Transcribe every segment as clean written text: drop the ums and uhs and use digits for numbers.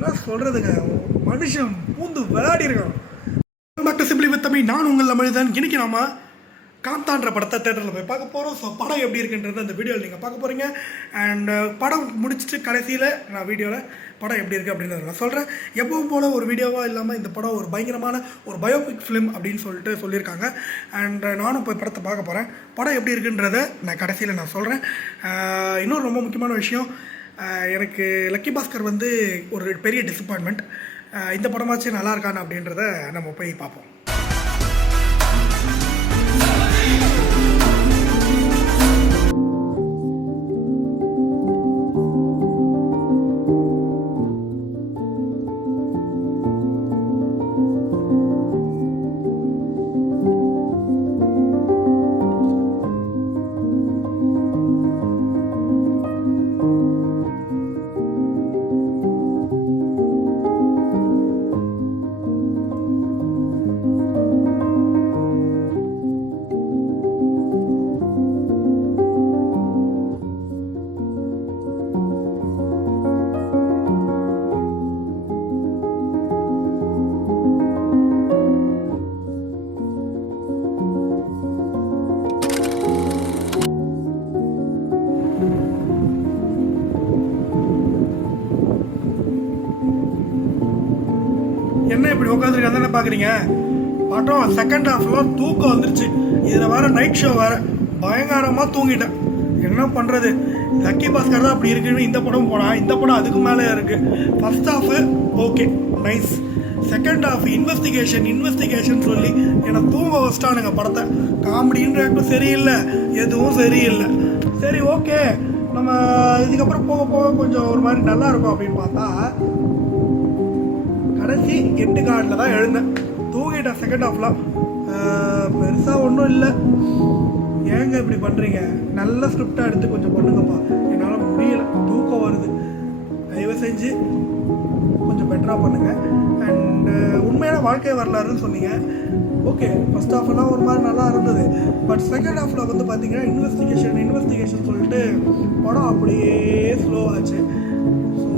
என்ன சொல்கிறதுங்க, மனுஷன் பூந்து விளையாடிருக்கான். டாக்டர் சிம்பிளி வித் தமிழ், நான் உங்கள் தமிழ்தான். இன்னைக்கு நாம காந்தான்ற படத்தை தேட்டரில் போய் பார்க்க போகிறோம். ஸோ படம் எப்படி இருக்குன்றது அந்த வீடியோவில் நீங்கள் பார்க்க போகிறீங்க. அண்ட் படம் முடிச்சுட்டு கடைசியில் நான் வீடியோவில் படம் எப்படி இருக்குது அப்படின்றத நான் சொல்கிறேன். எப்பவும் போல் ஒரு வீடியோவாக இல்லாமல் இந்த படம் ஒரு பயங்கரமான ஒரு பயோபிக் ஃபிலிம் அப்படின்னு சொல்லியிருக்காங்க. அண்ட் நானும் போய் படத்தை பார்க்க போகிறேன். படம் எப்படி இருக்குன்றதை நான் கடைசியில் நான் சொல்கிறேன். இன்னொரு ரொம்ப முக்கியமான விஷயம், எனக்கு லக்கி பாஸ்கர் வந்து ஒரு பெரிய டிசப்பாயின்மெண்ட். இந்த படமாச்சு நல்லா இருக்கான்னு அப்படின்றத நம்ம போய் பார்ப்போம். என்ன இப்படி உட்காந்துருக்க தானே பார்க்குறீங்க? படம் செகண்ட் ஹாஃப்லாம் தூக்கம் வந்துருச்சு. இதில் வேறு நைட் ஷோ வேறு, பயங்கரமாக தூங்கிட்டேன். என்ன பண்ணுறது, லக்கி பாஸ்கர் தான் அப்படி இருக்குன்னு இந்த படம் போனால் இந்த படம் அதுக்கு மேலே இருக்குது. First half okay nice, second half investigation சொல்லி என்னை தூங்க வச்சிட்டானுங்க படத்தை. காமெடின்றாக்டும் சரியில்லை, எதுவும் சரியில்லை. சரி ஓகே, நம்ம இதுக்கப்புறம் போக போக கொஞ்சம் ஒரு மாதிரி நல்லா இருக்கும் அப்படின்னு பார்த்தா கடைசி 8 கார்டில் தான் எழுந்தேன். தூங்கிட்டேன். செகண்ட் ஹாஃப்லாம் பெருசாக ஒன்றும் இல்லை. ஏங்க இப்படி பண்ணுறீங்க? நல்ல ஸ்கிரிப்டாக எடுத்து கொஞ்சம் பண்ணுங்கப்பா. என்னால் முடியலை, தூக்கம் வருது. தயவு செஞ்சு கொஞ்சம் பெட்டராக பண்ணுங்கள். அண்டு உண்மையான வாழ்க்கை வரலாறுன்னு சொன்னீங்க. ஓகே, ஃபர்ஸ்ட் ஹாஃப்லாம் ஒரு மாதிரி நல்லா இருந்தது. பட் செகண்ட் ஹாஃபில் வந்து பார்த்தீங்கன்னா இன்வெஸ்டிகேஷன் சொல்லிட்டு படம் அப்படியே ஸ்லோ ஆச்சு. ஸோ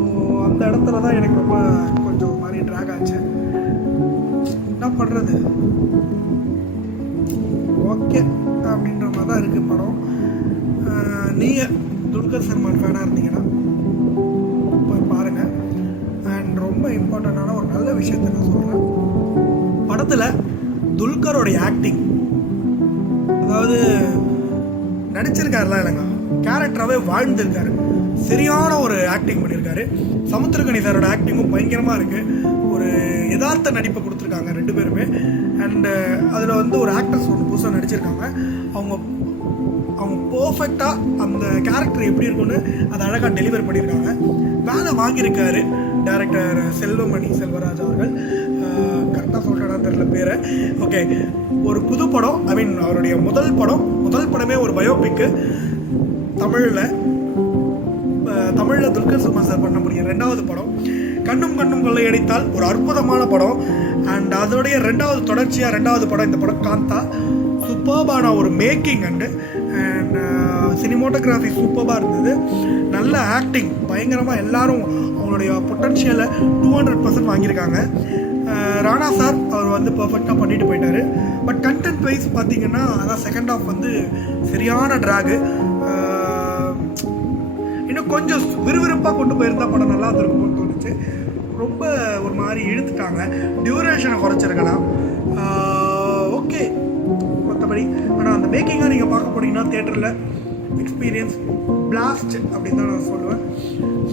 அந்த இடத்துல தான் எனக்கு ரொம்ப கொஞ்சம் மாதிரி ட்ராக் ஆச்சு. என்ன பண்ணுறது, ஓகே அப்படின்ற மாதிரி தான் இருக்குது படம். நீங்கள் துல்கர் சல்மான் ஃபேனாக இருந்தீங்கன்னா போய் பாருங்கள். அண்ட் ரொம்ப இம்பார்ட்டண்ட்டான ஒரு நல்ல விஷயத்தை நான் சொல்கிறேன். படத்தில் துல்கரோடைய ஆக்டிங், அதாவது நடிச்சிருக்காருலாம் இல்லைங்க, கேரக்டராகவே வாழ்ந்துருக்காரு. சரியான ஒரு ஆக்டிங் பண்ணியிருக்காரு. சமுத்திரக்கனி சாரோட ஆக்டிங்கும் பயங்கரமாக இருக்குது. ஒரு யதார்த்த நடிப்பை கொடுத்துருக்காங்க ரெண்டு பேருமே. அண்டு அதில் வந்து ஒரு ஆக்ட்ரஸ் ஒன்று புதுசாக நடிச்சிருக்காங்க. அவங்க பர்ஃபெக்டாக அந்த கேரக்டர் எப்படி இருக்குன்னு அதை அழகாக டெலிவர் பண்ணியிருக்காங்க. வேலை வாங்கியிருக்காரு டைரக்டர் செல்வராஜ் அவர்கள். கரெக்டாக சொல்கிறேன்னா தெரியல பேரை. ஓகே, ஒரு புது படம், ஐ மீன் அவருடைய முதல் படமே ஒரு பயோபிக்கு. தமிழில் துல்கர் சல்மான் சார் பண்ண முடியும். ரெண்டாவது படம் கண்ணும் கொள்ளையடித்தால் ஒரு அற்புதமான படம். அண்ட் அதோடைய ரெண்டாவது படம் இந்த படம் காந்தா. சூப்பர்பான ஒரு மேக்கிங் அண்ட் சினிமோட்டோகிராஃபி சூப்பராக இருந்தது. நல்ல ஆக்டிங், பயங்கரமாக எல்லாரும் அவங்களுடைய பொட்டன்ஷியலை 200% வாங்கியிருக்காங்க. ராணா சார் அவர் வந்து பர்ஃபெக்டாக பண்ணிட்டு போயிட்டார். பட் கண்டென்ட் வைஸ் பார்த்தீங்கன்னா அதான் செகண்ட் ஹாஃப் வந்து சரியான ட்ராகு. இன்னும் கொஞ்சம் விறுவிறுப்பாக கொண்டு போயிருந்தா படம் நல்லா இருந்திருக்கும்னு தோணுச்சு. ரொம்ப ஒரு மாதிரி இழுத்துட்டாங்க, டியூரேஷனை குறைச்சிருக்கலாம். ஓகே மற்றபடி ஆனால் அந்த மேக்கிங்காக நீங்கள் பார்க்க போனீங்கன்னா தேட்டரில் எக்ஸ்பீரியன்ஸ் பிளாஸ்ட் அப்படின்னு தான் நான் சொல்லுவேன்.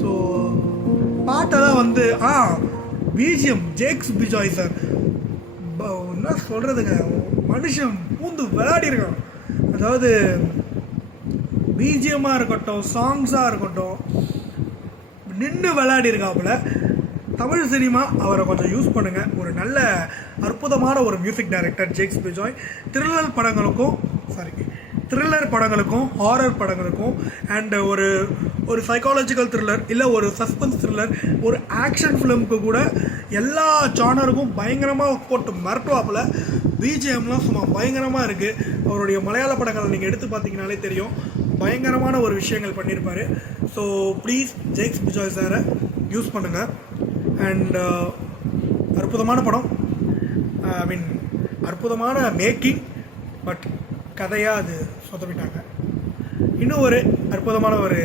ஸோ பாட்டெல்லாம் வந்து பிஜிஎம் ஜேக்ஸ் பிஜாய் சார், என்ன சொல்கிறதுங்க, மனுஷன் பூந்து விளையாடிருக்கான். அதாவது பிஜிஎம்மாக இருக்கட்டும், சாங்ஸாக இருக்கட்டும், நின்று விளையாடிருக்காப்புல. தமிழ் சினிமா அவரை கொஞ்சம் யூஸ் பண்ணுங்கள். ஒரு நல்ல அற்புதமான ஒரு music director Jakes Bijoy. Thriller படங்களுக்கும் ஹாரர் படங்களுக்கும் அண்ட் ஒரு சைக்காலஜிக்கல் த்ரில்லர் இல்லை ஒரு சஸ்பென்ஸ் த்ரில்லர், ஒரு ஆக்ஷன் ஃபிலிமுக்கு கூட எல்லா ஜானருக்கும் பயங்கரமாக போட்டு மிரட்டுவாப்பில். பிஜிஎம்லாம் சும்மா பயங்கரமாக இருக்குது. அவருடைய மலையாள படங்களை நீங்கள் எடுத்து பார்த்தீங்கனாலே தெரியும், பயங்கரமான ஒரு விஷயங்கள் பண்ணியிருப்பார். ஸோ ப்ளீஸ் ஜேக்ஸ் பிஜாய் சாரை யூஸ் பண்ணுங்கள். அண்ட் அற்புதமான படம். ஐ மீன் அற்புதமான மேக்கிங். பட் கதையாக அது சொதப்பிட்டாங்க. இன்னும் ஒரு அற்புதமான ஒரு